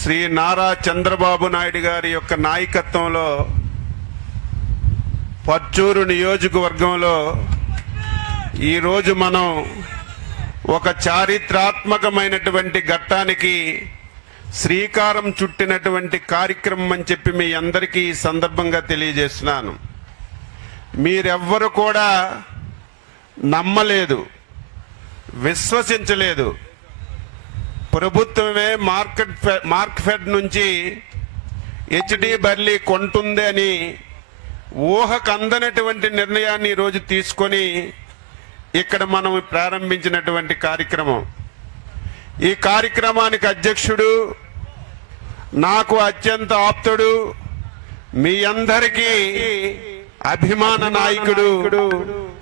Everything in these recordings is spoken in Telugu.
శ్రీ నారా చంద్రబాబు నాయుడు గారి యొక్క నాయకత్వంలో పచ్చూరు నియోజకవర్గంలో ఈరోజు మనం ఒక చారిత్రాత్మకమైనటువంటి ఘట్టానికి శ్రీకారం చుట్టినటువంటి కార్యక్రమం అని చెప్పి మీ అందరికీ ఈ సందర్భంగా తెలియజేస్తున్నాను. మీరెవ్వరు కూడా నమ్మలేదు విశ్వసించలేదు. ప్రభుత్వమే మార్కెట్ ఫె- మార్క్ ఫెడ్ నుంచి హెచ్డి బర్లీ కొంటుంది అని ఊహకందనటువంటి నిర్ణయాన్ని ఈరోజు తీసుకొని ఇక్కడ మనం ప్రారంభించినటువంటి కార్యక్రమం. ఈ కార్యక్రమానికి అధ్యక్షుడు నాకు అత్యంత ఆప్తుడు మీ అందరికీ అభిమాన నాయకుడు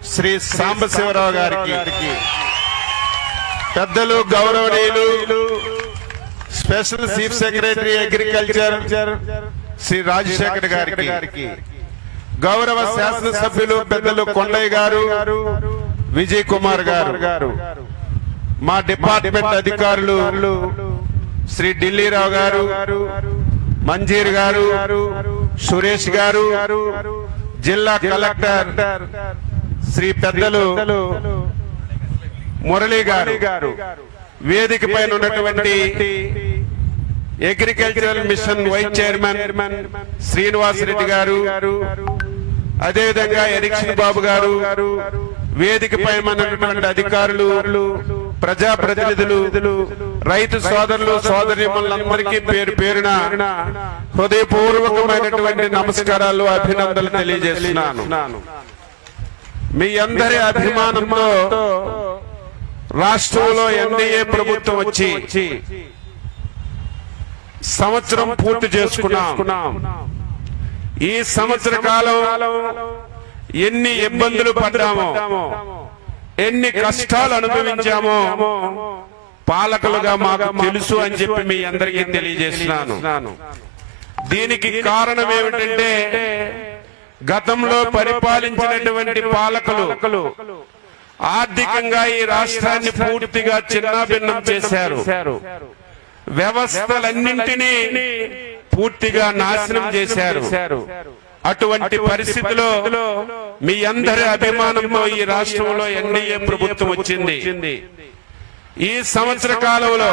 శ్రీ సాంబశివరావు గారికి. పెద్దలు గౌరవనీయులు special chief secretary agriculture Shri Rajasekhar గారికి. గౌరవ శాసనసభ్యులు పెద్దలు కొండయ్య గారు విజయ్ కుమార్ గారు. మా డిపార్ట్మెంట్ అధికారులు శ్రీ ఢిల్లీరావు గారు మంజీర్ గారు సురేష్ గారు జిల్లా కలెక్టర్ శ్రీ పెద్దలు మురళీ గారు వేదిక పైన ఉన్నటువంటి agricultural mission vice chairman Srinivas Reddy గారు అదేవిధంగా ఎరిక్షన్ బాబు గారు వేదిక పైన ఉన్నటువంటి అధికారులు ప్రజా ప్రతినిధులు రైతు సోదరులు సోదరిమలందరికీ పేరు పేరున హృదయపూర్వకమైనటువంటి నమస్కారాలు అభినందనలు తెలియజేస్తున్నాను. మీ అందరి అభిమానంతో రాష్ట్రంలో ఎన్డీఏ ప్రభుత్వం వచ్చి సంవత్సరం పూర్తి చేసుకున్నాం. ఈ సంవత్సర కాలం ఎన్ని ఇబ్బందులు పడ్డామో ఎన్ని కష్టాలు అనుభవించామో పాలకులుగా మాకు తెలుసు అని చెప్పి మీ అందరికీ తెలియజేస్తున్నాను. దీనికి కారణం ఏమిటంటే గతంలో పరిపాలించినటువంటి పాలకులు ఆర్థికంగా ఈ రాష్ట్రాన్ని పూర్తిగా చిన్నాభిన్నం చేశారు. వ్యవస్థలన్నింటినీ పూర్తిగా నాశనం చేశారు. అటువంటి పరిస్థితిలో మీ అందరి అభిమానంతో ఈ రాష్ట్రంలో ఎన్డీఏ ప్రభుత్వం వచ్చింది. ఈ సంవత్సర కాలంలో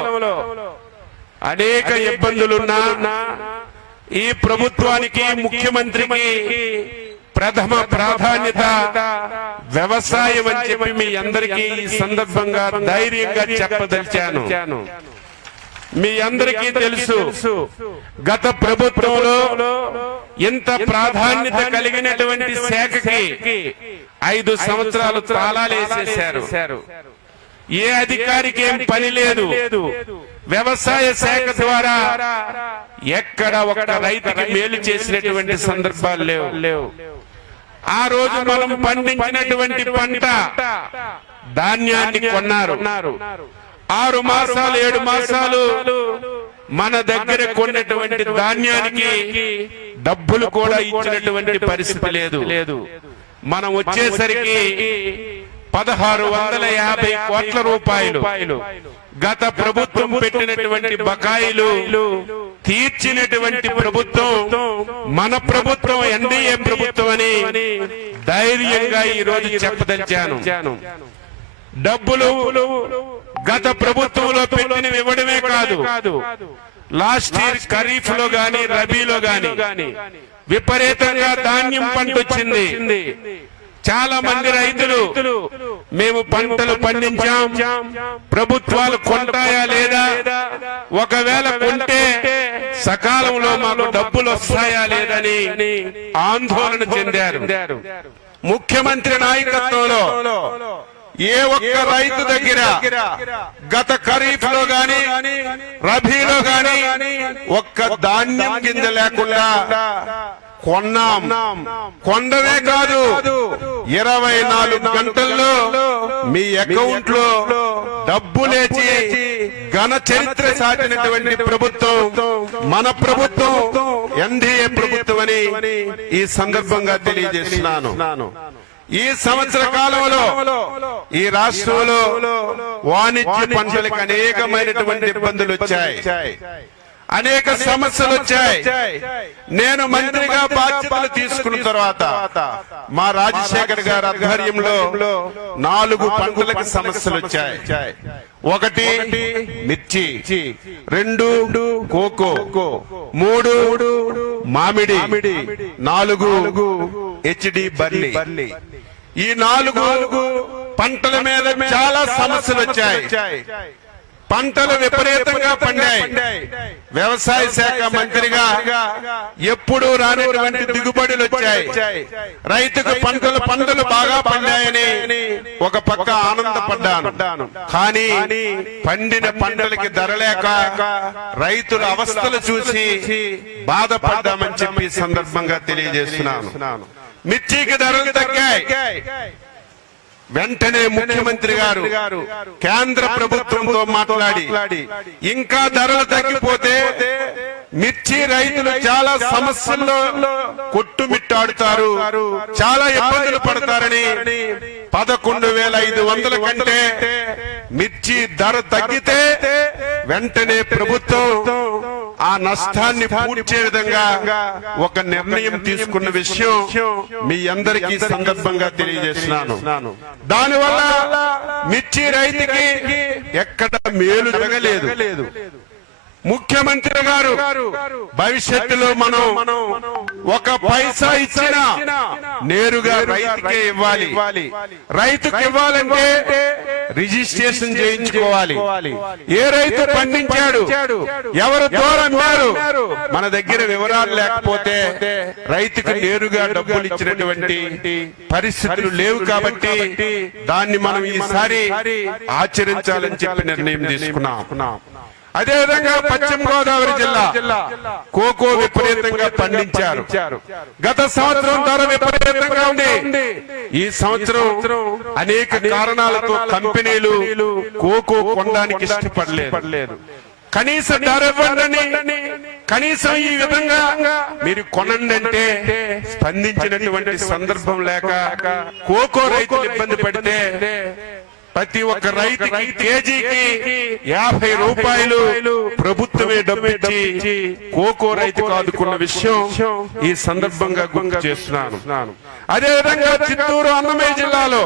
అనేక ఇబ్బందులున్నా ఈ ప్రభుత్వానికి ముఖ్యమంత్రికి ప్రథమ ప్రాధాన్యత వ్యవసాయం అని చెప్పి మీ అందరికీ ఈ సందర్భంగా ధైర్యంగా చెప్పదలిచాను. మీ అందరికీ తెలుసు గత ప్రభుత్వంలో ఎంత ప్రాధాన్యత కలిగినటువంటి శాఖకి ఐదు సంవత్సరాలు తాళాలేసేశారు ఏ అధికారికి ఏం పని లేదు. వ్యవసాయ శాఖ ద్వారా ఎక్కడ ఒక రైతుకి మేలు చేసినటువంటి సందర్భాలు లేవు లేవు. ఆ రోజు మనం పండించినటువంటి పంట ధాన్యాన్ని కొన్నారు. ఆరు మాసాలు ఏడు మాసాలు మన దగ్గర కొన్నటువంటి ధాన్యానికి డబ్బులు కూడా ఇచ్చినటువంటి పరిస్థితి లేదు. లేదు. మనం వచ్చేసరికి పదహారు వందల యాభై కోట్ల రూపాయలు. గత ప్రభుత్వం పెట్టినటువంటి బకాయిలు తీర్చినటువంటి ప్రభుత్వం మన ప్రభుత్వం ఎన్డీఏ ప్రభుత్వం అని ధైర్యంగా ఈ రోజు చెప్పదలిచాను. డబ్బులు గత ప్రభుత్వంలో పెట్టిన ఇవ్వడమే కాదు. లాస్ట్ ఇయర్ ఖరీఫ్లో గాని రబీలో గాని విపరీతంగా ధాన్యం పంట వచ్చింది. చాలా మంది రైతులు మేము పంటలు పండించాం. ప్రభుత్వాలు కొంటాయా లేదా? ఒకవేళ కొంటే సకాలంలో మాకు డబ్బులు వస్తాయా లేదని ఆందోళన చెందారు. ముఖ్యమంత్రి నాయకత్వంలో ఏ ఒక్క రైతు దగ్గర గత ఖరీఫ్లో గాని రబీలో గాని ఒక్క ధాన్యం కింద లేకుండా కొన్నాం. కొండవే కాదు. ఇరవై నాలుగు గంటల్లో మీ అకౌంట్లో డబ్బు లేచి ఘన చరిత్ర సాటినటువంటి ప్రభుత్వం మన ప్రభుత్వం ఎన్డీఏ ప్రభుత్వం అని ఈ సందర్భంగా తెలియజేస్తున్నాను. ఈ సంవత్సర కాలంలో ఈ రాష్ట్రంలో వాణిజ్య పంటలకు అనేకమైనటువంటి ఇబ్బందులు వచ్చాయి. అనేక సమస్యలు వచ్చాయి. నేను మంత్రిగా బాధ్యతలు తీసుకున్న తర్వాత మా రాజశేఖర్ గారి ఆధ్వర్యంలో నాలుగు పంటలకు సమస్యలు వచ్చాయి. ఒకటి మిర్చి రెండు కోకో మూడు మామిడి నాలుగు హెచ్డి బర్లీ. ఈ నాలుగు పంటల మీద చాలా సమస్యలు వచ్చాయి. పంటలు విపరీతంగా పండాయి. వ్యవసాయ శాఖ మంత్రిగా ఎప్పుడు రానటువంటి దిగుబడులు వచ్చాయి. రైతుకు పంటలు పంటలు బాగా పండాయని ఒక పక్క ఆనందపడ్డాను. కానీ పండిన పంటలకి ధర లేక రైతుల అవస్థలు చూసి బాధపడ్డామని చెప్పి సందర్భంగా తెలియజేస్తున్నాను. మిర్చికి ధరలు తగ్గాయి. వెంటనే ముఖ్యమంత్రి గారు కేంద్ర ప్రభుత్వంతో మాట్లాడి ఇంకా ధరలు తగ్గిపోతే మిర్చి రైతులు చాలా సమస్యల్లో కొట్టుమిట్టాడుతారు. చాలా ఇబ్బందులు పడతారని పదకొండు వేల ఐదు వందల కంటే మిర్చి ధర తగ్గితే వెంటనే ప్రభుత్వం ఆ నష్టాన్ని పూడ్చే విధంగా ఒక నిర్ణయం తీసుకున్న విషయం మీ అందరికీ సందర్భంగా తెలియజేస్తున్నాను. దానివల్ల మిర్చి రైతుకి ఎక్కడ మేలు జరగలేదు. ముఖ్యమంత్రి గారు భవిష్యత్తులో మనం ఒక పైసా ఇచ్చినా నేరుగా రైతుకే ఇవ్వాలి. రైతుకి ఇవ్వాలంటే రిజిస్ట్రేషన్ చేయించుకోవాలి. ఏ రైతు పండించాడు? ఎవరు దూరన్నారు మన దగ్గర వివరాలు లేకపోతే రైతుకు నేరుగా డబ్బులు ఇచ్చినటువంటి పరిస్థితులు లేవు కాబట్టి దాన్ని మనం ఈసారి ఆచరించాలని చెప్పి నిర్ణయం తీసుకున్నాం. అదేవిధంగా పశ్చిమ గోదావరి జిల్లా కోకో విపరీతంగా పండించారు. గత సంవత్సరం ధర విపరీతంగా ఉంది. ఈ సంవత్సరం అనేక కారణాలతో కంపెనీలు కోకో కొనడానికి ఇష్టపడలేదు. కనీస ధర ఇవ్వండి. కనీసం ఈ విధంగా మీరు కొనండి అంటే స్పందించినటువంటి సందర్భం లేక కోకో రైతులు ఇబ్బంది పడితే ప్రతి ఒక్క రైతుకి కేజీకి యాభై రూపాయలు ప్రభుత్వమే డబ్బిచ్చి కోకో రైతుకు ఆదుకున్న విషయం ఈ సందర్భంగా గుర్తు చేస్తున్నాను. అదేవిధంగా చిత్తూరు అన్నమయ్య జిల్లాలో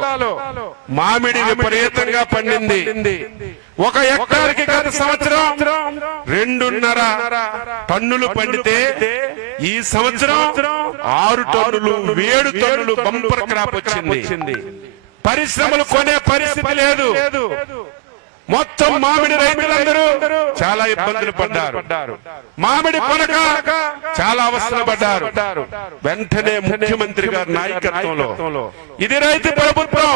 మామిడి విపరీతంగా పండింది. ఒక ఎకరానికి గత సంవత్సరం రెండున్నర టన్నులు పండితే ఈ సంవత్సరం ఆరు టన్నులు ఏడు టన్నులు బంపర్ క్రాప్ వచ్చింది. పరిశ్రమలు కొనే పరిస్థితి లేదు మొత్తం మామిడి రైతులందరూ చాలా ఇబ్బందులు పడ్డారు. మామిడి కొనక చాలా అవసరం పడ్డారు. వెంటనే ముఖ్యమంత్రి గారి నాయకత్వంలో. ఇది రైతు ప్రభుత్వం.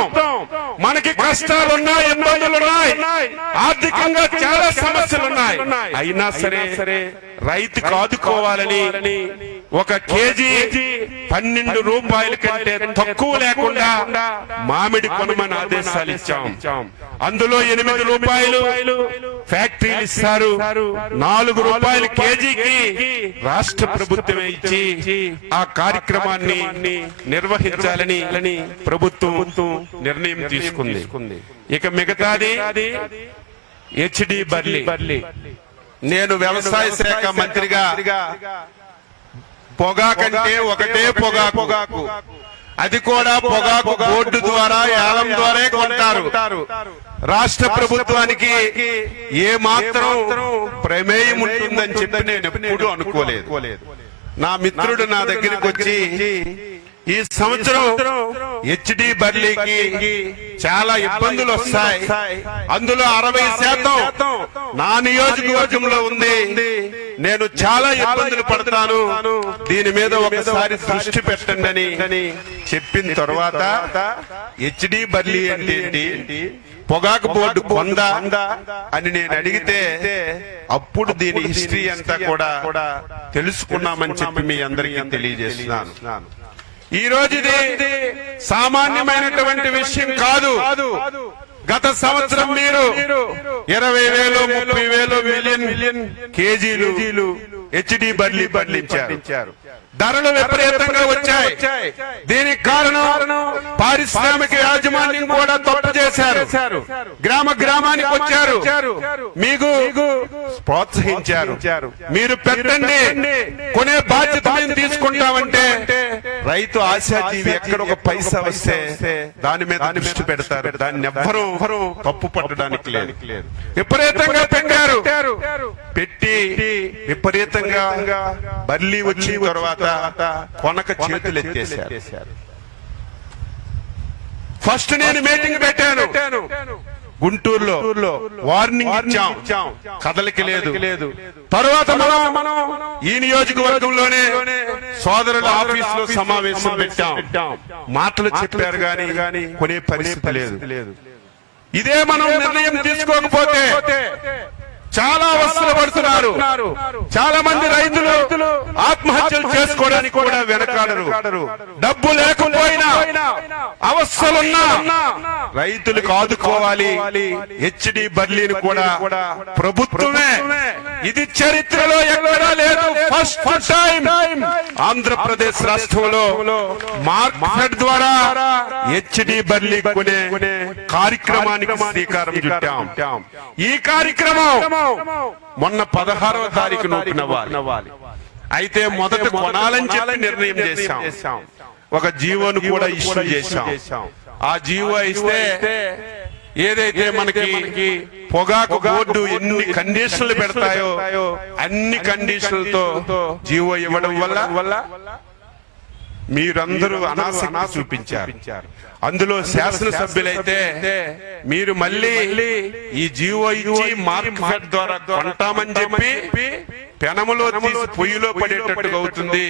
మనకి కష్టాలు ఉన్నాయి ఇబ్బందులు ఉన్నాయి. ఆర్థికంగా చాలా సమస్యలు ఉన్నాయి. అయినా సరే సరే రైతుకు ఆదుకోవాలని ఒక కేజీ పన్నెండు రూపాయల కంటే తక్కువ లేకుండా మామిడి కొనమని ఆదేశాలు ఇచ్చాం. అందులో ఎనిమిది రూపాయలు ఫ్యాక్టరీలు ఇస్తారు. నాలుగు రూపాయలు కేజీకి రాష్ట్ర ప్రభుత్వమే ఇచ్చి ఆ కార్యక్రమాన్ని నిర్వహించాలని ప్రభుత్వం నిర్ణయం తీసుకుంది. ఇక మిగతాది హెచ్డి బర్లీ నేను వ్యవసాయ శాఖ మంత్రిగా పొగాకంటే ఒకటే పొగాకు. పొగాకు. అది కూడా పొగాకు బోర్డు ద్వారా ఏలం ద్వారా కొంటారు. రాష్ట్ర ప్రభుత్వానికి ఏ మాత్రం ప్రమేయం ఉంటుందని చెప్పి నేను ఎప్పుడు అనుకోలేదు. నా మిత్రుడు నా దగ్గరికి వచ్చి ఈ సంవత్సరం హెచ్డి బర్లీకి చాలా ఇబ్బందులు వస్తాయి. అందులో అరవై శాతం నా నియోజకవర్గంలో ఉంది. నేను చాలా ఇబ్బందులు పడతాను. దీని మీద ఒకసారి దృష్టి పెట్టండి అని చెప్పిన తర్వాత హెచ్డి బర్లీ అంటే ఏంటి? పొగాకు బోర్డు కొందా అని నేను అడిగితే అప్పుడు దీని హిస్టరీ అంతా కూడా తెలుసుకున్నామని చెప్పి మీ అందరికీ తెలియజేస్తున్నాను. ఈ రోజు ఇది సామాన్యమైనటువంటి విషయం కాదు. గత సంవత్సరం మీరు ఇరవై వేలు ముప్పై వేలు మిలియన్ మిలియన్ కేజీలు హెచ్డి బర్లీ బర్లించారు ధరలు విపరీతంగా వచ్చాయి. దీనికి కారణం పారిశ్రామిక యాజమాన్యం కూడా తప్పు చేశారు. గ్రామ గ్రామానికి వచ్చారు. మీకు ప్రోత్సహించారు. మీరు పెట్టండి. కొనే బాధ్యత మేము తీసుకుంటామంటే రైతు ఆశాజీవి ఎక్కడ ఒక పైసా వస్తే దాని మీద దృష్టి పెడతారు. దాన్ని ఎవ్వరూ తప్పు పట్టడానికి లేదు. విపరీతంగా పెట్టారు. పెట్టి విపరీతంగా బర్లీ వచ్చిన తర్వాత కొనక చేతులు ఎత్తేసారు ఫస్ట్ నేను మీటింగ్ పెట్టాను. గుంటూరులో వార్నింగ్ ఇచ్చాం. కదలికి లేదు. తర్వాత మనం ఈ నియోజకవర్గంలోనే సోదరుల ఆఫీస్లో సమావేశం పెట్టాం. మాటలు చెప్పారు గాని కొనే పరిస్థితి లేదు. ఇదే మనం నిర్ణయం తీసుకోకపోతే చాలా అవస్థలు పడుతున్నారు. చాలా మంది రైతులు ఆత్మహత్యలు చేసుకోవడానికి కూడా వెనకాడరు. డబ్బు లేకపోయినా అవస్థలున్నా రైతులకు ఆదుకోవాలి. హెచ్డి బర్లీని కూడా ప్రభుత్వమే. ఇది చరిత్రలో ఎక్కడా లేదు. ఫస్ట్ టైం ఆంధ్రప్రదేశ్ రాష్ట్రంలో మార్కెట్ ద్వారా హెచ్డి బర్లీ కొనే కార్యక్రమానికి శ్రీకారం చుట్టాం. ఈ కార్యక్రమం మొన్న పదహారవ తారీఖు నవ్వాలి అయితే మొదట కొనాలని చెప్పి నిర్ణయం చేశాం. ఒక జీవోను కూడా ఇష్యూ చేశాం. ఆ జీవో ఇస్తే ఏదైతే మనకి పొగాకు బోర్డు ఎన్ని కండిషన్లు పెడతాయో అన్ని కండిషన్లతో జీవో ఇవ్వడం వల్ల మీరందరూ అనాసక్తి చూపించారు. అందులో శాసనసభ్యులైతే మీరు మళ్ళీ ఈ జీవో ఇచ్చి మార్కెట్ ద్వారా కొంటామని చెప్పి పెనములో పొయ్యిలో పడేటట్టుగా అవుతుంది.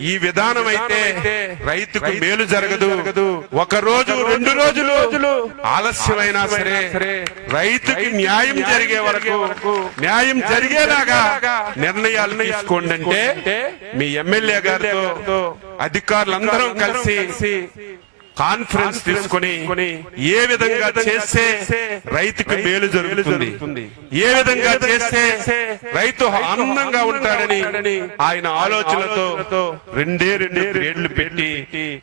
ఈ విధానం అయితే రైతుకు మేలు జరగదు. ఒక రోజు రెండు రోజులు ఆలస్యమైనా సరే రైతుకి న్యాయం జరిగే వరకు న్యాయం జరిగేలాగా నిర్ణయాలు తీసుకోండి అంటే మీ ఎమ్మెల్యే గారితో అధికారులందరం కలిసి కాన్ఫరెన్స్ తీసుకొని ఏ విధంగా చేస్తే రైతుకు మేలు జరుగుతుంది? ఏ విధంగా చేస్తే రైతు ఆనందంగా ఉంటాడని ఆయన ఆలోచనలతో రెండే రెండే రేళ్ళు పెట్టి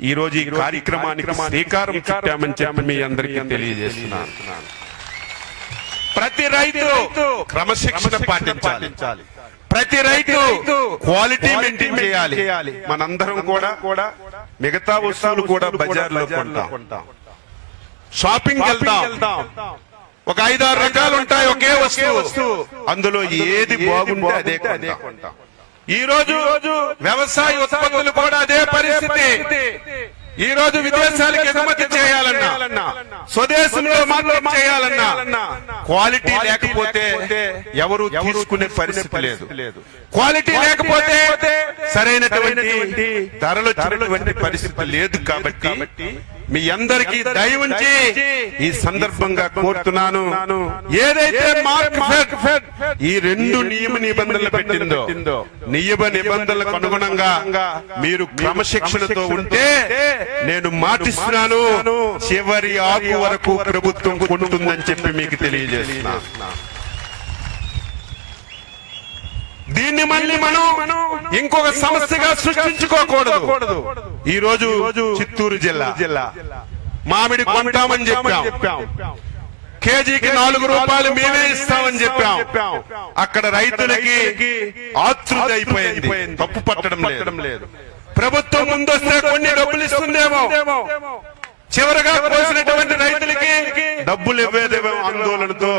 ఈ రోజు ఈ కార్యక్రమానికి శ్రీకారం చుట్టామని చెప్పి మీ అందరికీ తెలియజేస్తున్నాను. ప్రతి రైతు క్రమశిక్షణ పాటించాలి. ప్రతి రైతు క్వాలిటీ మెయింటైన్ చేయాలి. మనందరం కూడా కూడా మిగతా వస్తువులు కూడా బజార్లో కొంటాం. షాపింగ్ వెళ్తాం ఒక ఐదారు రకాలు ఉంటాయి ఒకే వస్తువు. అందులో ఏది బాగుంటే అదే అదే కొంటాం. ఈ రోజు వ్యవసాయ ఉత్పత్తులు కూడా అదే పరిస్థితి. ఈ రోజు విదేశాలకు ఎగుమతి చేయాలన్నా స్వదేశంలో మాత్రం చేయాలన్నా క్వాలిటీ లేకపోతే ఎవరు తీసుకునే పరిస్థితి లేదు. క్వాలిటీ లేకపోతే సరైనటువంటి ధరలు ధరలు పరిస్థితి లేదు కాబట్టి మీ అందరికీ దయ ఉంచి ఈ సందర్భంగా కోరుతున్నాను. ఏదైతే మార్క్ ఫెడ్ ఈ రెండు నియమ నిబంధనలు పెట్టిందో నియమ నిబంధనలకు అనుగుణంగా మీరు క్రమశిక్షణతో ఉంటే నేను మాటిస్తున్నాను చివరి ఆకు వరకు ప్రభుత్వం కొంటుందని చెప్పి మీకు తెలియజేస్తున్నాను దీన్ని మళ్ళీ మనం ఇంకొక సమస్యగా సృష్టించుకోకూడదు. ఈ రోజు చిత్తూరు జిల్లా. జిల్లా. మామిడి కొంటామని చెప్పాం. కేజీకి నాలుగు రూపాయలు మేమే ఇస్తామని చెప్పాం. అక్కడ రైతులకి ఆతృత అయిపోయింది తప్పు పట్టడం లేదు. ప్రభుత్వం ముందొస్తే కొన్ని డబ్బులు ఇస్తుందేమో. చివరగా కోసినటువంటి రైతులకి డబ్బులు ఇవ్వేదేమో ఆందోళనతో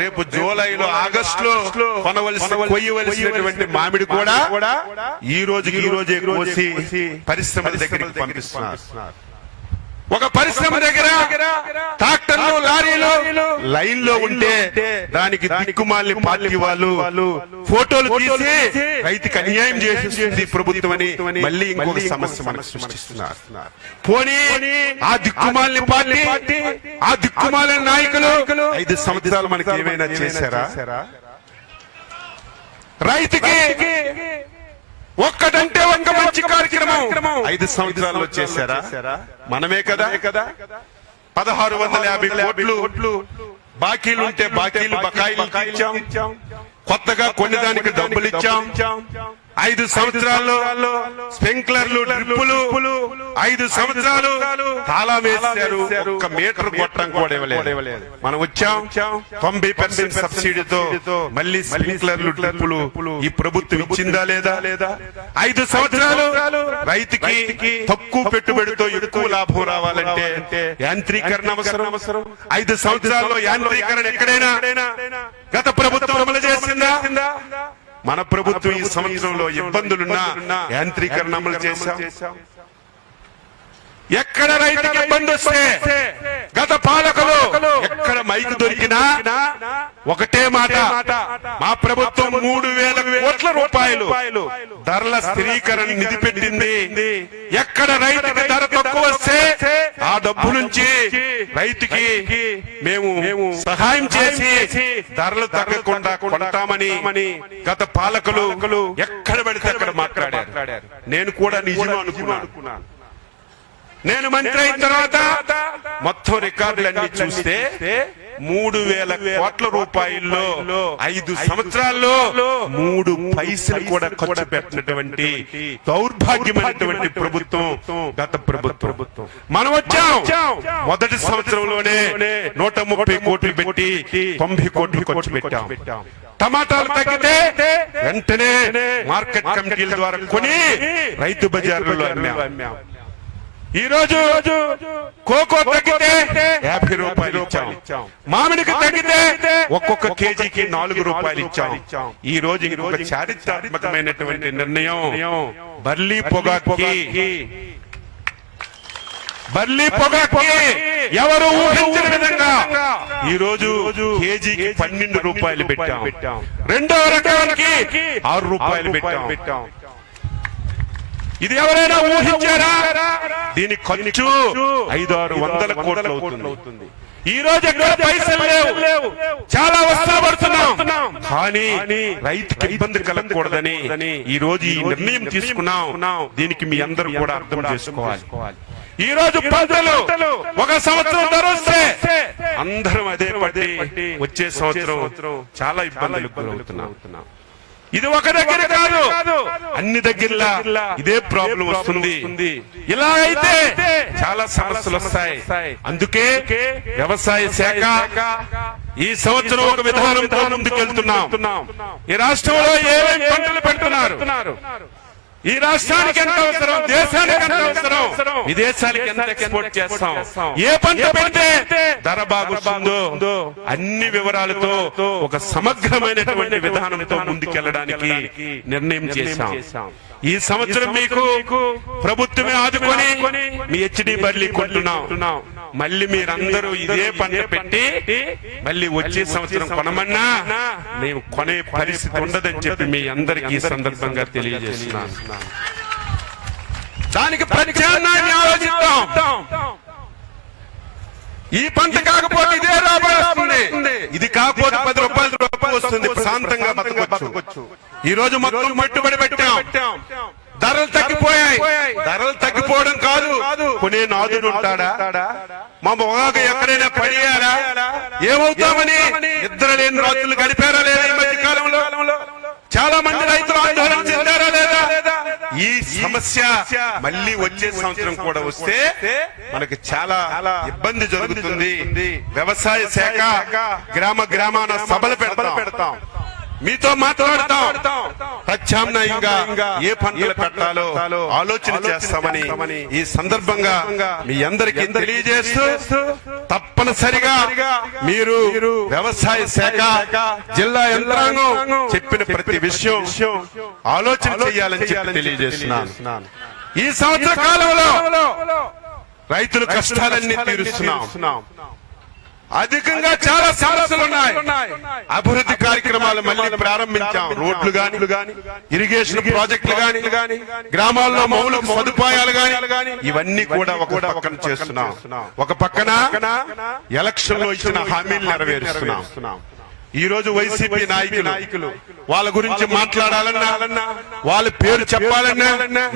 రేపు జూలైలో ఆగస్టు లో కొనవలసిన కొయ్యవలసినటువంటి మామిడి కూడా ఈ రోజుకి ఈ రోజే కోసి పరిశ్రమ దగ్గరికి పంపిస్తున్నారు. ఒక పరిశ్రమ దగ్గర ట్రాక్టర్లు లారీలు లైన్లో ఉంటే దానికి దిక్కుమాలి పార్టీ వాళ్ళు ఫోటోలు తీసి రైతుకి అన్యాయం చేసేస్తుంది ప్రభుత్వం అని మళ్ళీ ఇంకొక సమస్య మనకు సృష్టిస్తున్నారు. పోనీ ఆ దిక్కుమాలిని పార్టీ ఆ దిక్కుమాలిన నాయకులు ఐదు సంవత్సరాలు మనకి ఏమైనా చేశారా? రైతుకి ఒక్కటంటే ఒక్క మంచి కార్యక్రమం. ఐదు సంవత్సరాల్లో చేశారా? మనమే కదా? కదా? పదహారు వందల యాభై కోట్లు బాకీలు ఉంటే బాకీలు బకాయిలు కొత్తగా కొన్ని దానికి డబ్బులు ఇచ్చాం. ఐదు సంవత్సరాల్లో స్ప్రింక్లర్లు డ్రిప్పులు ఐదు సంవత్సరాలు తాళం వేశారు. ఒక్క మీటర్ గొట్టం కూడా ఇవ్వలేదు. మనం వచ్చాం. తొంభై పర్సెంట్ సబ్సిడీతో మళ్ళీ స్ప్రింక్లర్లు డ్రిప్పులు ఈ ప్రభుత్వం ఇచ్చిందా లేదా? లేదా? ఐదు సంవత్సరాలు రైతుకి తక్కువ పెట్టుబడితో ఎక్కువ లాభం రావాలంటే యాంత్రీకరణ అవసరం. అవసరం. ఐదు సంవత్సరాల్లో యాంత్రీకరణ ఎక్కడైనా? గత ప్రభుత్వం అమలు చేసిందా? మన ప్రభుత్వం ఈ సంవత్సరంలో ఇబ్బందులున్నా యాంత్రీకరణ అమలు చేశాం. ఎక్కడ రైతుకి ఇబ్బంది వస్తే గత పాలకులు ఎక్కడ మైకు దొరికినా ఒకటే మాట. మా ప్రభుత్వం మూడు వేల కోట్ల రూపాయలు ధరల స్థిరీకరణ నిధి పెట్టింది. ఎక్కడ రైతుకి ధర తక్కువ వస్తే ఆ డబ్బు నుంచి రైతుకి మేము మేము సహాయం చేసి ధరలు తగ్గకుండా కొంటామని గత పాలకులు ఎక్కడ పెడితే అక్కడ మాట్లాడారు. నేను కూడా నిజం అనుకున్నాను. నేను మంత్రి అయిన తర్వాత మొత్తం రికార్డులన్నీ చూస్తే మూడు వేల కోట్ల రూపాయల్లో ఐదు సంవత్సరాల్లో మూడు పైసలు కూడా ఖర్చు పెట్టినటువంటి దౌర్భాగ్యమైనటువంటి ప్రభుత్వం గత ప్రభుత్వం. మనం వచ్చాం. మొదటి సంవత్సరంలోనే నూట ముప్పై కోట్లు పెట్టి తొంభై కోట్లు ఖర్చు పెట్టాం. టమాటాలు తగ్గితే వెంటనే మార్కెట్ కమిటీల ద్వారా కొని రైతు బజార్లలో అమ్మాం. ఈ రోజు కోకో తగ్గితే యాభై రూపాయలు ఇచ్చాం. మామిడికి తగ్గితే ఒక్కొక్క కేజీకి నాలుగు రూపాయలు ఇచ్చాం. ఈ రోజు ఇంకొక చారిత్రాత్మకమైనటువంటి నిర్ణయం. బర్లీ పొగాకి. బర్లీ పొగాకి ఎవరు ఊహించిన విధంగా ఈ రోజు కేజీకి పన్నెండు రూపాయలు పెట్టాం. రెండో రకానికి ఆరు రూపాయలు పెట్టాం. ఇది ఎవరైనా ఊహించారా? దీని ఖర్చు ఐదు ఆరు వందల కోట్లు అవుతుంది. ఈ రోజు ఎక్కడ పైసలు లేవు. చాలా వస్తువులు పడుతున్నాం. కానీ రైతుకి ఇబ్బంది కలగకూడదని ఈ రోజు ఈ నిర్ణయం తీసుకున్నాం. దీనికి మీ అందరూ కూడా అర్థం చేసుకోవాలి. ఈ రోజు పంటలు ఒక సంవత్సరం ధర వస్తే అందరం అదే పట్టి వచ్చే సంవత్సరం చాలా ఇబ్బందులు గురవుతున్నాం. ఇది ఒక దగ్గర కాదు. అన్ని దగ్గరలా ఇదే ప్రాబ్లం వస్తుంది. ఇలా అయితే చాలా సమస్యలు వస్తాయి. అందుకే వ్యవసాయ శాఖ ఈ సంవత్సరం ఒక విధానంతో ముందుకెళ్తున్నాం. ఈ రాష్ట్రంలో ఏమేమి పంటలు పెడుతున్నారు? ఈ రాష్ట్రానికి ఎంత అవసరం? దేశానికి ఎంత అవసరం? విదేశానికి ఎంత ఎక్స్పోర్ట్ చేస్తాం? ఏ పంట పెడితే ధర బాగుందో అన్ని వివరాలతో ఒక సమగ్రమైనటువంటి విధానంతో ముందుకెళ్ళడానికి నిర్ణయం చేశాం. ఈ సంవత్సరం మీకు ప్రభుత్వమే ఆదుకొని మీ హెచ్డి బర్లీ కొంటున్నాం. మళ్ళీ మీరందరూ ఇదే పంట పెట్టి మళ్ళీ వచ్చే సంవత్సరం కొనమన్నా మేము కొనే పరిస్థితి ఉండదని చెప్పి మీ అందరికీ ఈ సందర్భంగా తెలియజేస్తున్నాను. దానికి ప్రత్యామ్నాయాన్ని ఆలోచిద్దాం. ఈ పంట కాకపోతే ఇదే రాబడి వస్తుంది. ఇది కాకపోతే పది రూపాయలు రూపాయలు వస్తుంది. ప్రశాంతంగా బతకొచ్చు. ఈ రోజు మొత్తం మట్టుబడి పెట్టాం. ధరలు తగ్గిపోయాయి. ధరలు తగ్గిపోవడం కాదు. కొనే నాదుడు ఉంటాడా? మా మొగాకు ఎక్కడైనా పడియారా ఏమవుతామని? ఇద్దరు లేని రాత్రులు గడిపారా లేదా ఈ మధ్య కాలంలో? చాలా మంది రైతులు ఆందోళన చెందారా లేదా? ఈ సమస్య మళ్ళీ వచ్చే సంవత్సరం కూడా వస్తే మనకి చాలా ఇబ్బంది జరుగుతుంది. వ్యవసాయ శాఖ గ్రామ గ్రామాన సభలు పెడతాం. మీతో మాట్లాడతాం. ప్రత్యామ్నాయంగా ఏ పంటలు పెట్టాలో ఆలోచన చేస్తామని ఈ సందర్భంగా మీ అందరికీ తెలియజేస్తూ తప్పనిసరిగా మీరు వ్యవసాయ శాఖ జిల్లా యంత్రాంగం చెప్పిన ప్రతి విషయం ఆలోచన చేయాలని చెప్పి తెలియజేస్తున్నాను. ఈ సంవత్సర కాలంలో రైతుల కష్టాలన్నీ తీరుస్తున్నాం. అధికంగా చాలా సమస్యలు ఉన్నాయి. అభివృద్ధి మళ్ళీ ప్రారంభించాం. రోడ్లు గాని ఇరిగేషన్ ప్రాజెక్టులు గాని గ్రామాల్లో మౌలిక సదుపాయాలు గాని ఇవన్నీ కూడా ఒక పక్కన చేస్తున్నాం. ఒక పక్కన ఎలక్షన్లో ఇచ్చిన హామీలు నెరవేరుస్తున్నాం. ఈ రోజు వైసీపీ నాయకులు వాళ్ళ గురించి మాట్లాడాలన్నా వాళ్ళ పేరు చెప్పాలన్నా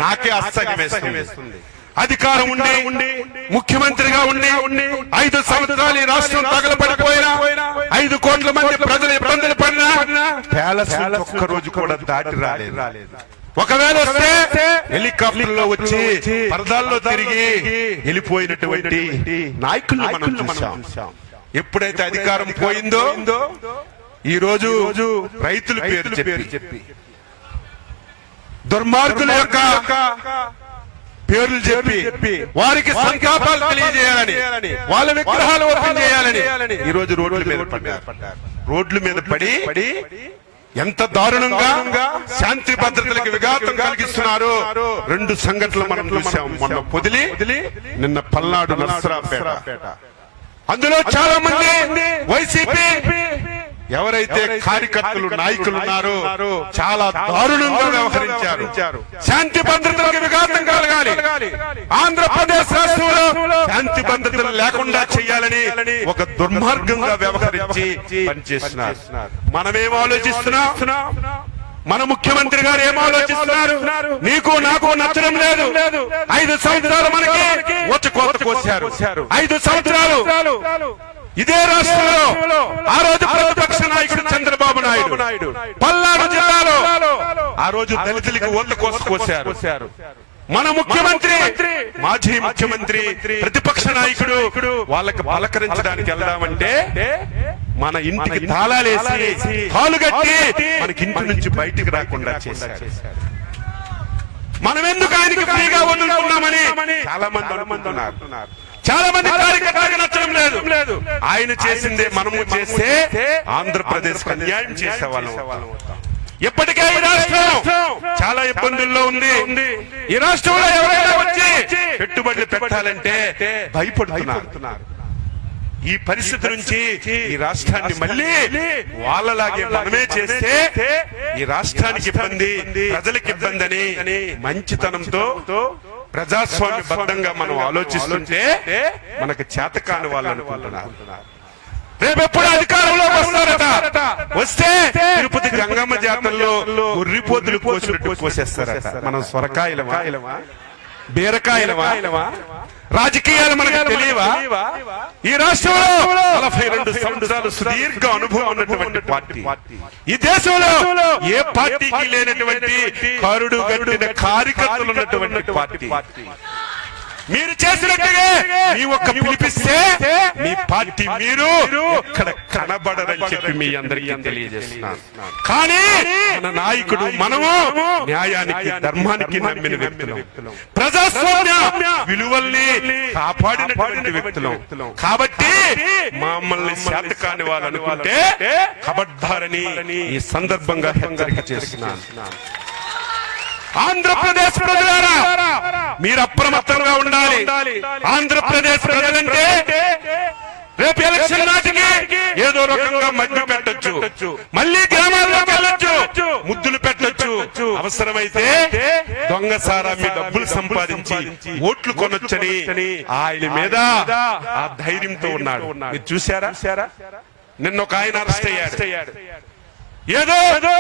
నాకే అస్సలు వేస్తుంది. అధికారం ఉండి ముఖ్యమంత్రిగా ఉండి ఉండి ఐదు సంవత్సరాలు ఈ రాష్ట్రం తగలబడిపోయినా ఐదు కోట్ల మంది ప్రజలు ఇబ్బందులు పడినా ప్యాలెస్ ఒక్క రోజు కూడా దాటి రాలేదు. ఒకవేళ వస్తే హెలికాప్టర్లో వచ్చి పరదాల్లో తిరిగి వెళ్ళిపోయినటువంటి నాయకులు మనం చూసాం ఎప్పుడైతే అధికారం పోయిందో ఈ రోజు రైతుల పేరు చెప్పి. దుర్మార్గుల యొక్క పేర్లు చెప్పి వారికి సంతాపాలు తెలియజేయాలని వాళ్ళ విగ్రహాలు ఓపెన్ చేయాలని ఈ రోజు రోడ్ల మీద పడ్డారు. రోడ్ల మీద పడి ఎంత దారుణంగా శాంతి భద్రతలకు విఘాతం కలిగిస్తున్నారు. రెండు సంఘటనలు మనం చూసాం మొన్న పొదిలి నిన్న పల్నాడు నర్సరాపేట అందులో చాలా మంది వైసీపీ ఎవరైతే కార్యకర్తలు నాయకులు ఉన్నారో చాలా దారుణంగా వ్యవహరించారు. శాంతి భద్రతలకు విఘాతం కలగాలి. ఆంధ్రప్రదేశ్ రాష్ట్రంలో శాంతి భద్రతలు లేకుండా చేయాలని ఒక దుర్మార్గంగా వ్యవహరించి పనిచేస్తున్నారు. మనమేం ఆలోచిస్తున్నాం? మన ముఖ్యమంత్రి గారు ఏం ఆలోచిస్తున్నారు? నీకు నాకు నచ్చడం లేదు. ఐదు సంవత్సరాలు మనకి వచ్చి కోత కోసారు. ఐదు సంవత్సరాలు ఇదే రాష్ట్రంలో ఆ రోజు ప్రతిపక్ష నాయకుడు చంద్రబాబు నాయుడు పల్నాడు జిల్లాలో ఆ రోజు దళితులకి ఓట్ల కోసం కోసారు మన ముఖ్యమంత్రి మాజీ ముఖ్యమంత్రి ప్రతిపక్ష నాయకుడు వాళ్ళకి పలకరించడానికి వెళ్దామంటే మన ఇంటికి తాళాలేసి తాళు కట్టి మనకి ఇంటి నుంచి బయటికి రాకుండా చేశారు. మనం ఎందుకు ఆయనకి ఫ్రీగా వదులుకున్నామని చాలా మంది అనుకుంటున్నారు. చాలా మంది కార్యకర్తలకు నచ్చడం లేదు. ఆయన చేసిందే మనము చేస్తే ఆంధ్రప్రదేశ్ అన్యాయం చేసేవాళ్ళం ఇప్పటికే ఈ రాష్ట్రం చాలా ఇబ్బందుల్లో ఉంది. ఈ రాష్ట్రంలో ఎవరైనా వచ్చి పెట్టుబడులు పెట్టాలంటే భయపడుతున్నారు. ఈ పరిస్థితి నుంచి ఈ రాష్ట్రాన్ని మళ్ళీ వాళ్ళలాగే మనమే చేస్తే ఈ రాష్ట్రానికి ఇబ్బంది ప్రజలకు ఇబ్బంది అని మంచితనంతో ప్రజాస్వామ్య బద్ధంగా మనం ఆలోచిస్తుంటే మనకు చేతకాని వాళ్ళు అనుకుంటున్నారు. రేపెప్పుడు అధికారంలో వస్తారట. వస్తే తిరుపతి గంగమ్మ జాతరలో గుర్రిపోతులు కోసినట్టు కోసేస్తారట. మనం స్వరకాయలమా? బీరకాయలమా? రాజకీయాలు మనకు తెలియవా? ఈ రాష్ట్రంలో నలభై రెండు సంవత్సరాలు సుదీర్ఘ అనుభవం ఉన్నటువంటి పార్టీ. ఈ దేశంలో ఏ పార్టీకి లేనటువంటి కరుడు గట్టిన కార్యకర్తలు ఉన్నటువంటి పార్టీ. మీరు చేసినట్టుగా మీ ఒక్క పిలిపిస్తే మీ పార్టీ మీరు ఎక్కడ కనబడరని చెప్పి మీ అందరికీ తెలియజేస్తున్నాను. కానీ మన నాయకుడు మనము న్యాయానికి ధర్మానికి నమ్మిన వ్యక్తులు. ప్రజాస్వామ్య విలువల్ని కాపాడినటువంటి వ్యక్తులు. కాబట్టి మమ్మల్ని శాతకాని వాళ్ళు అనుకుంటే కబడ్డారని ఈ సందర్భంగా హెచ్చరిక చేస్తున్నాను. ఆంధ్రప్రదేశ్ ప్రజలారా మీరు అప్రమత్తంగా ఉండాలి. ఆంధ్రప్రదేశ్ ప్రజలంటే రేపు ఎలక్షన్ నాటికి ఏదో రకంగా మధ్య పెట్టొచ్చు. మళ్ళీ గ్రామాల్లోకి వెళ్ళొచ్చు. ముద్దులు పెట్టొచ్చు. అవసరమైతే దొంగ సారా మీ డబ్బులు సంపాదించి ఓట్లు కొనొచ్చని ఆయన మీద ఆ ధైర్యంతో ఉన్నాడు. మీరు చూసారా నిన్న ఒక ఆయన అరెస్ట్ అయ్యాడు. ఏదో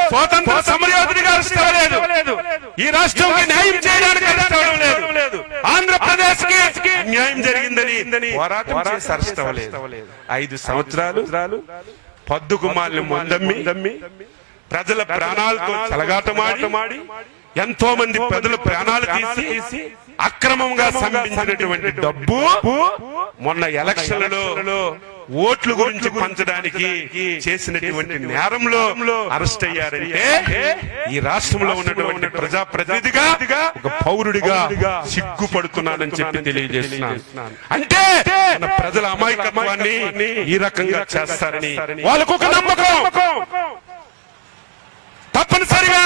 స్వాతంత్ర సమరయోధుడిగా అరెస్ట్ అవ్వలేదు ఈ రాష్ట్రంకి న్యాయం చేయడానికి అరెస్ట్ అవ్వడం లేదు ఆంధ్రప్రదేశ్కి న్యాయం జరిగిందని పోరాటం చేసి అరెస్ట్ అవ్వలేదు ఐదు సంవత్సరాలు పద్దుకు మాలిన ముందమ్మి ప్రజల ప్రాణాలతో చెలగాటమాడి ఎంతో మంది ప్రజల ప్రాణాలు తీసి అక్రమంగా సంబంధించినటువంటి డబ్బు మొన్న ఎలక్షన్లలో ఓట్ల గురించి పంచడానికి చేసినటువంటి నేరంలో అరెస్ట్ అయ్యారంటే ఈ రాష్ట్రంలో ఉన్నటువంటి ప్రజా ప్రతినిధిగా ఒక పౌరుడిగా సిగ్గుపడుతున్నానని చెప్పి తెలియజేస్తున్నాను. అంటే మన ప్రజల అమాయకత్వాన్ని ఈ రకంగా చేస్తారని వాళ్ళకు ఒక నమ్మకం. తప్పనిసరిగా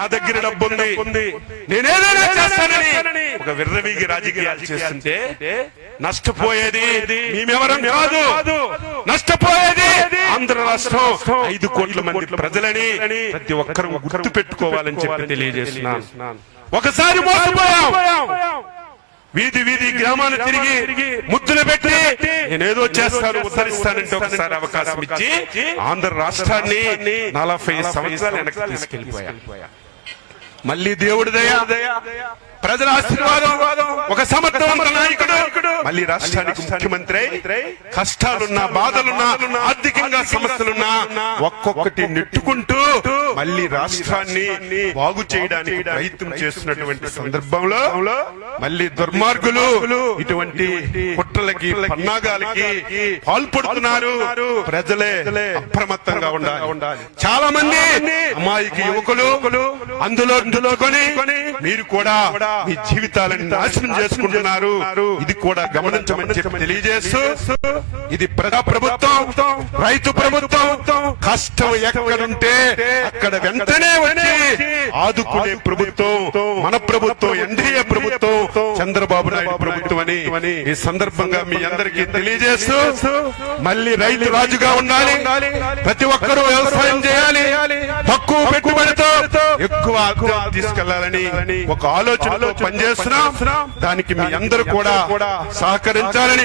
నా దగ్గర డబ్బు ఉంది నేనేదైనా చేస్తానని ఒక విర్రవీగి రాజకీయాలు చేస్తుంటే నష్టపోయేది మేమెవరం కాదు. నష్టపోయేది ఆంధ్ర రాష్ట్రం ఐదు కోట్ల మంది ప్రజలని ప్రతి ఒక్కరూ గుర్తు పెట్టుకోవాలని చెప్పి తెలియజేస్తున్నాను. ఒకసారి మోసపోయాం. వీధి వీధి గ్రామాలు తిరిగి ముద్దులు పెట్టి నేనేదో చేస్తాను ఉద్ధరిస్తానంటే ఒకసారి అవకాశం ఇచ్చి ఆంధ్ర రాష్ట్రాన్ని నలభై సంవత్సరాలు వెనక్కి తీసుకెళ్ళిపోయా మళ్ళీ దేవుడి దయ. ప్రజల ఆశీర్వాదం ఒక సమర్థవంత నాయకుడు మళ్ళీ రాష్ట్రానికి ముఖ్యమంత్రి కష్టాలున్నా బాధలున్నా ఆర్థికంగా సమస్యలున్నా ఒక్కొక్కటి నెట్టుకుంటూ మళ్ళీ రాష్ట్రాన్ని బాగు చేయడానికి ప్రయత్నం చేస్తున్నటువంటి సందర్భంలో మళ్ళీ దుర్మార్గులు ఇటువంటి కుట్రలకి పన్నాగాలకి పాల్పడుతున్నారు. ప్రజలే అప్రమత్తంగా ఉండాలి. చాలా మంది అమాయకి యువకులు అందులో మీరు కూడా మీ జీవితాలను నాశనం చేసుకుంటున్నారు. ఇది కూడా గమనించమని చెప్పి తెలియజేస్తూ ఇది ప్రజా ప్రభుత్వం రైతు ప్రభుత్వం కష్టం ఎక్కడుంటే అక్కడ వెంటనే వచ్చి ఆదుకునే ప్రభుత్వం మన ప్రభుత్వం ఎన్డీఏ ప్రభుత్వం చంద్రబాబు నాయుడు ప్రభుత్వం అని ఈ సందర్భంగా మీ అందరికీ తెలియజేస్తూ మళ్ళీ రైతు రాజుగా ఉండాలి. ప్రతి ఒక్కరూ వ్యవసాయం చేయాలి. తక్కువ పెట్టుబడితో ఎక్కువ ఆదాయం తీసుకెళ్ళాలని ఒక ఆలోచనలో పనిచేస్తున్నాం. దానికి మీ అందరూ కూడా సహకరించాలని